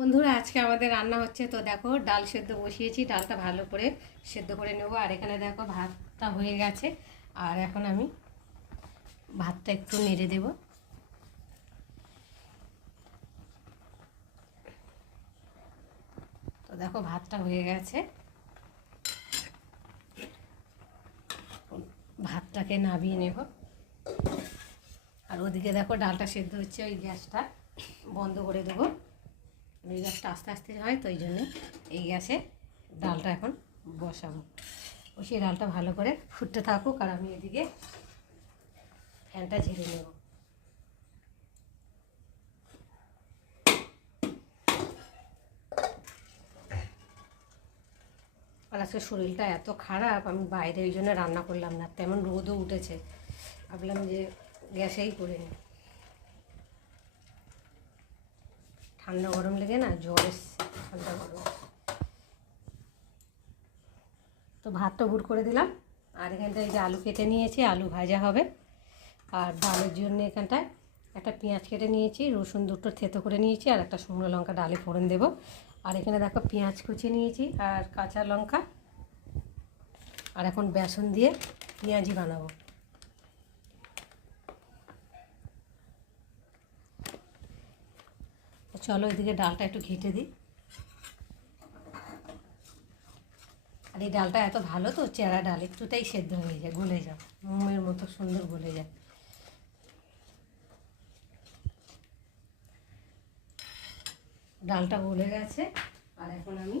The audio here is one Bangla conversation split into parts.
বন্ধুরা, আজকে আমাদের রান্না হচ্ছে, তো দেখো, ডাল সেদ্ধ বসিয়েছি, ডালটা ভালো করে সেদ্ধ করে নেব। আর এখানে দেখো, ভাতটা হয়ে গেছে। আর এখন আমি ভাতটা একটু নেড়ে দেব। তো দেখো, ভাতটা হয়ে গেছে। ভাতটাকে নাবিয়ে নেব। আর ওদিকে দেখো, ডালটা সেদ্ধ হচ্ছে, ওই গ্যাসটা বন্ধ করে দেবো। ওই গ্যাসটা আস্তে আস্তে হয়, তো ওই জন্যে এই গ্যাসে ডালটা এখন বসাবো। বসিয়ে ডালটা ভালো করে ফুটতে থাকুক আর আমি এদিকে ফ্যানটা ঝেড়ে নেব। আর আজকে শরীরটা এত খারাপ, আমি বাইরে ওই জন্য রান্না করলাম না, তেমন রোদও উঠেছে। ভাবলাম যে গ্যাসেই করে নিই। ঠান্ডা গরম লেগে না জ্বর এসছে, ঠান্ডা গরম। তো ভাতটা গুড় করে দিলাম, আর এখানটায় যে আলু কেটে নিয়েছি, আলু ভাজা হবে। আর ডালের জন্য এখানটায় একটা পেঁয়াজ কেটে নিয়েছি, রসুন দুটো থেতো করে নিয়েছি, আর একটা শুকনো লঙ্কা ডালে ফোড়ন দেবো। আর এখানে দেখো পেঁয়াজ কুচিয়ে নিয়েছি আর কাঁচা লঙ্কা। আর এখন বেসন দিয়ে পেঁয়াজি বানাবো। চলো এদিকে ডালটা একটু ঘেটে দিই। আর এই ডালটা এত ভালো তো, চেরা ডাল একটুতেই সেদ্ধ হয়ে যায়, গলে যায়, মোমের মতো সুন্দর গলে যায়। ডালটা গলে গেছে, আর এখন আমি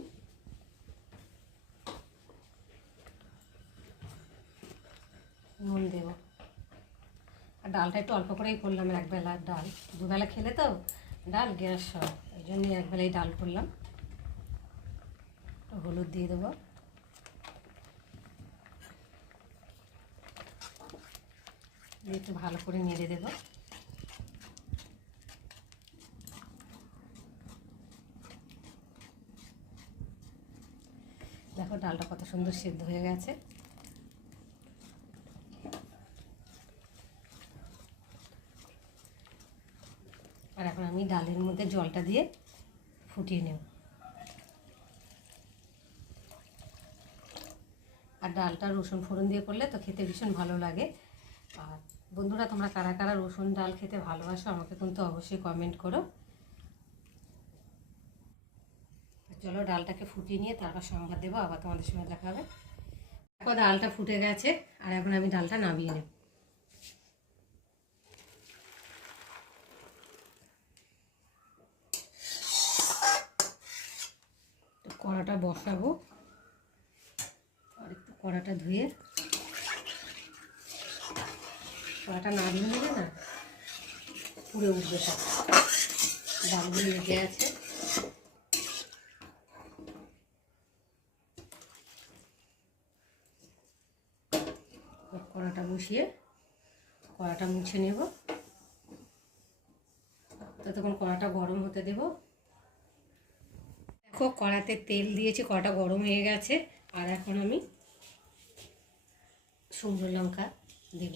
নুন দেব। আর ডালটা একটু অল্প করেই করলাম, একবেলা ডাল। দুবেলা খেলে তো ডাল, গ্যাস হয় ওই জন্যই একবেলাই ডাল করলাম। হলুদ দিয়ে দেবো। দিয়ে একটু ভালো করে নেড়ে দেবো। দেখো ডালটা কত সুন্দর সেদ্ধ হয়ে গেছে। আর এখন আমি ডালের মধ্যে জলটা দিয়ে ফুটিয়ে নেব। আর ডালটা রসুন ফোড়ন দিয়ে করলে তো খেতে ভীষণ ভালো লাগে। আর বন্ধুরা, তোমরা কারা কারা রসুন ডাল খেতে ভালোবাসো আমাকে কিন্তু অবশ্যই কমেন্ট করো। চলো ডালটাকে ফুটিয়ে নিয়ে তারপর সংবাদ দেবো, আবার তোমাদের সঙ্গে দেখা হবে। ডালটা ফুটে গেছে, আর এখন আমি ডালটা নামিয়ে নেব তো কড়াটা বসাবো। আর একটু কড়াটা ধুয়ে। কড়াটা না ধুয়ে নেবে না? পুড়ে উঠবে সব। ডালগুলো লেগে আছে। কড়াটা বসিয়ে কড়াটা মুছে নেব। ততক্ষণ কড়াটা গরম হতে দেব। দেখো কড়াতে তেল দিয়েছি, কড়াটা গরম হয়ে গেছে। আর এখন আমি শুকনো লঙ্কা দেব।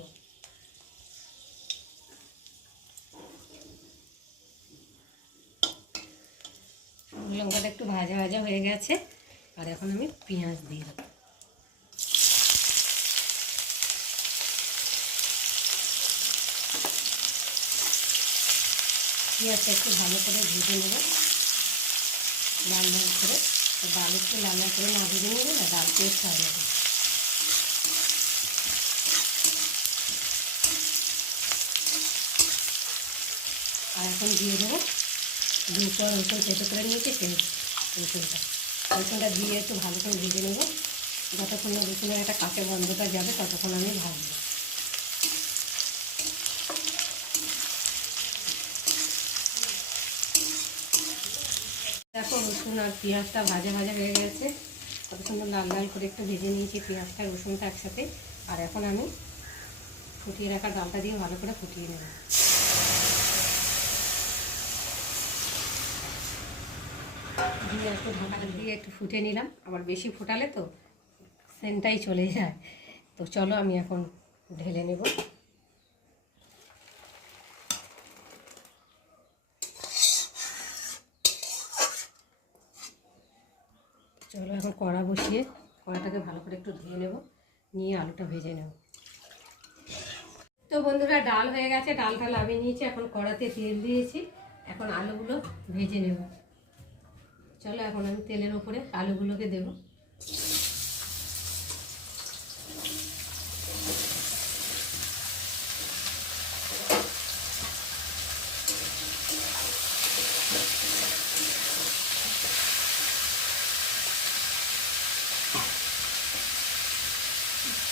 শুকনো লঙ্কাটা একটু ভাজা ভাজা হয়ে গেছে। আর এখন আমি পেঁয়াজ দিয়ে দেবো। পেঁয়াজটা একটু ভালো করে ভেজে নেব। লাল লাল করে ডাল একটু লাল লাল করে না ভেজে নেবে না ডাল টেস্ট হয় না আর এখন দিয়ে দেবো দুটো রসুন কেটে করে নিয়েছি, সেই রসুনটা। রসুনটা দিয়ে একটু ভালো করে ভেজে নেব। যতক্ষণ না রসুনের একটা কাঁচা গন্ধটা যাবে, ততক্ষণ আমি ভাজবো। দেখো রসুন আর পেঁয়াজটা ভাজা ভাজা হয়ে গেছে। কত সুন্দর লাল লাল করে একটু ভেজে নিয়েছি পেঁয়াজটা রসুনটা একসাথে। আর এখন আমি ফুটিয়ে রাখা ডালটা দিয়ে ভালো করে ফুটিয়ে নেব। দিয়ে একটু ঢাকাটা দিয়ে একটু ফুটে নিলাম। আবার বেশি ফোটালে তো সেন্টটাই চলে যায়। তো চলো আমি এখন ঢেলে নেব। এখন কড়া বসিয়ে কড়াটাকে ভালো করে একটু ধুয়ে নেব, নিয়ে আলুটা ভেজে নেব। তো বন্ধুরা, ডাল হয়ে গেছে। ডাল ডালটা আমি নিয়েছি। এখন কড়াতে তেল দিয়েছি। এখন আলুগুলো ভেজে নেব। চলো, এখন আমি তেলের ওপরে আলুগুলোকে দেবো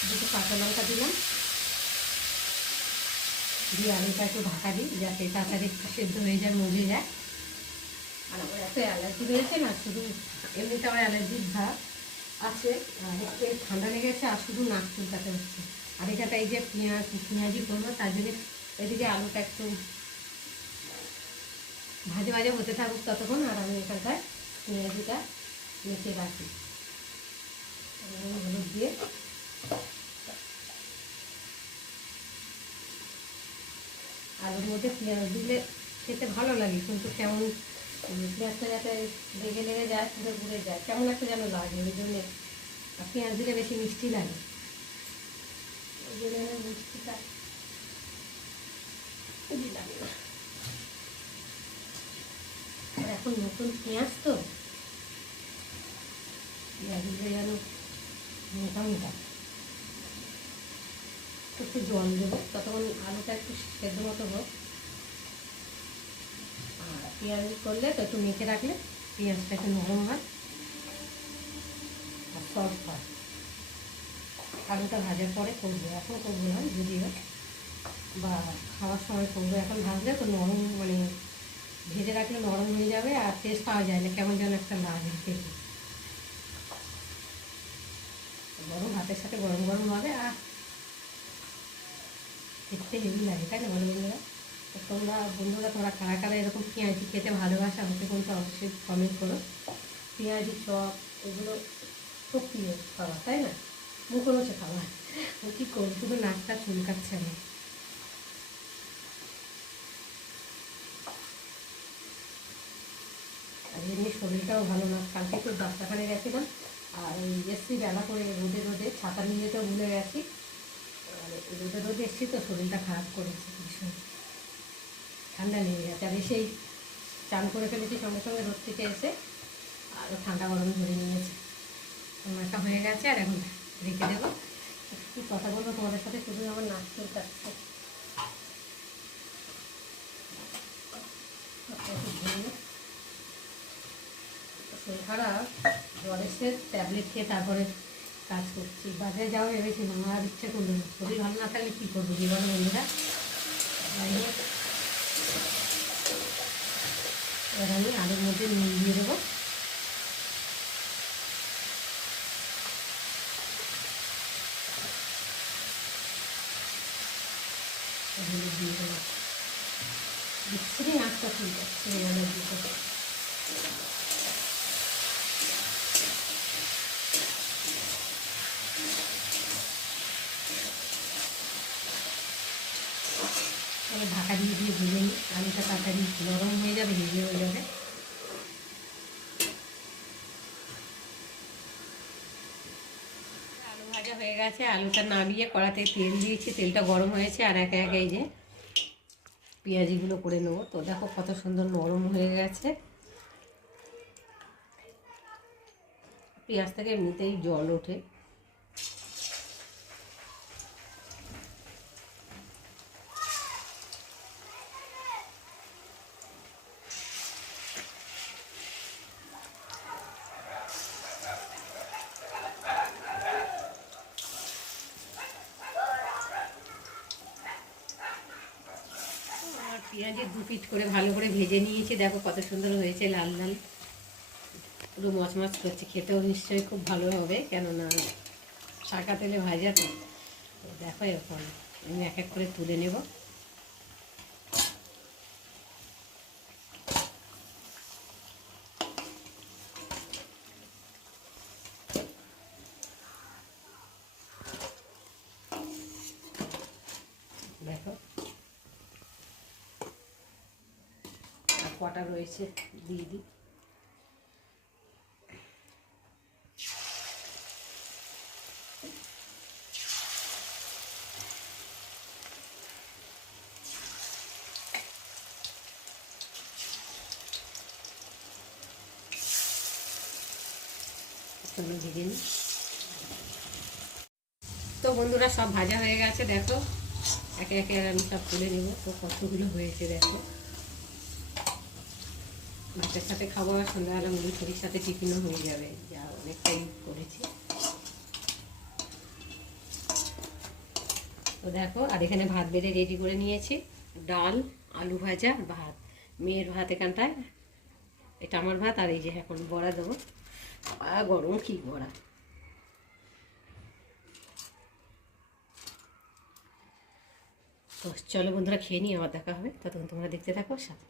দুটো কাঁচা লঙ্কা দিলাম। দিয়ে আলুটা একটু ঢাকা দিই, যাতে তাড়াতাড়ি সেদ্ধ হয়ে যায়, মজে যায়। আর আমার এত অ্যালার্জি রয়েছে না, শুধু এমনিতে আমার অ্যালার্জির ভাব আছে, আর একটু ঠান্ডা লেগেছে, আর শুধু নাক চুলকাতে হচ্ছে। আর এখানটা এই যে পেঁয়াজ, পেঁয়াজি করব তার জন্য এদিকে আলুটা একটু ভাজে ভাজে হতে থাকুক ততক্ষণ, আর আমি এখানটায় পেঁয়াজিটা মেখে রাখি। হলুদ দিয়ে আলুর মধ্যে পেঁয়াজ দিলে খেতে ভালো লাগে, কিন্তু কেমন পেঁয়াজটা যাতে লেগে লেগে যায়, পুরো পুড়ে যায়, কেমন একটা যেন লাগে, ওই জন্যে আর পেঁয়াজ দিলে বেশি মিষ্টি লাগে ওই জন্য মিষ্টিটা। আর এখন নতুন পেঁয়াজ তো পেঁয়াজগুলো যেন মোটা মোটা একটু জল দেবো, ততক্ষণ আলুটা একটু সেদ্ধ মতো হোক। আর পেঁয়াজ করলে তো একটু মেখে রাখলে পেঁয়াজটা একটু নরম হয় আর সফট হয়। আলুটা ভাজার পরে করব, এখন করব না যদিও বা খাওয়ার সময় করব, এখন ভাজলে তো নরম মানে ভেজে রাখলে নরম হয়ে যাবে আর টেস্ট পাওয়া যায় না, কেমন যেন একটা লাগে খেতে গরম, ভাতের সাথে গরম গরম হবে আর দেখতে হেভি লাগে, তাই না বলো বন্ধুরা? তো তোমরা, বন্ধুরা, তোমরা কারা কারা এরকম পেঁয়াজি খেতে ভালোবাসা হতে কিন্তু অবশ্যই কমেন্ট করো। পেঁয়াজি, চপ, এগুলো খুব প্রিয় খাবার, তাই না? মুখের হচ্ছে খাবার। ও কী করব শুধু নাকটা চুলকাচ্ছে না আর এমনি শরীরটাও ভালো না, কালকে একটু ডাক্তারখানে গেছিলাম, আর ওই এসছি বেলা করে রোদে রোদে ছাতা নিয়ে যেতেও ভুলে গেছি। রোদে রোদে এসছি তো শরীরটা খারাপ করেছে ভীষণ। ঠান্ডা লেগে গেছে। আর এসেই চান করে ফেলেছি সঙ্গে সঙ্গে রোদ থেকে এসে আরও ঠান্ডা গরম ধরে নিয়েছে। মাথা হয়ে গেছে, আর এখন রেখে দেবো। কি কথা বলব তোমাদের সাথে, শুধু আমার নাচ চলতে শরীর খারাপ জ্বরের সে ট্যাবলেট খেয়ে তারপরে কাজ করছি। বাজারে যাও যাওয়া ভেবেছিলাম আর ইচ্ছে করল না। শরীর ভালো না থাকলে কী করব? জীবন বন্ধুরা। যাই এবার আমি আলুর মধ্যে নুন দিয়ে দেবো। দিয়ে দেবো। বিচ্ছিরি আঁচটা ঠিক যাচ্ছে দিয়ে দিয়ে ভেজে নিই আলুটা তাড়াতাড়ি নরম হয়ে যাবে ভেজে হয়ে যাবে। আলু ভাজা হয়ে গেছে, আলুটা নামিয়ে কড়াতে তেল দিয়েছি, তেলটা গরম হয়েছে, আর একে একে এই যে পেঁয়াজিগুলো করে নেব। তো দেখো কত সুন্দর নরম হয়ে গেছে। পেঁয়াজ থেকে এমনিতেই জল ওঠে আর পেঁয়াজের দু পিট করে ভালো করে ভেজে নিয়েছি। দেখো কত সুন্দর হয়েছে লাল লাল। পুরো মচমচ করছে। খেতেও নিশ্চয়ই খুব ভালো হবে, কেননা শাকা তেলে ভাজা তো। দেখো এখন আমি এক এক করে তুলে নেব। কটা রয়েছে? দিয়ে দিই। তো বন্ধুরা, সব ভাজা হয়ে গেছে, দেখো। একে একে আমি সব তুলে নেব। তো কতগুলো হয়েছে, দেখো। ভাতের সাথে খাব আর সন্ধ্যাবেলা মুড়ি ফুড়ির সাথে টিফিনও হয়ে যাবে। যা অনেকটাই করেছি। তো দেখো, আর এখানে ভাত বেড়ে রেডি করে নিয়েছি। ডাল, আলু ভাজা, ভাত। মেয়ের ভাত এখানটায়। এটা আমার ভাত, আর এই যে এখন বড়া দেবো। গরম কি বড়া? তো চলো বন্ধুরা, খেয়ে নিই আবার দেখা হবে। ততক্ষণ তোমরা দেখতে থাকো, সাথে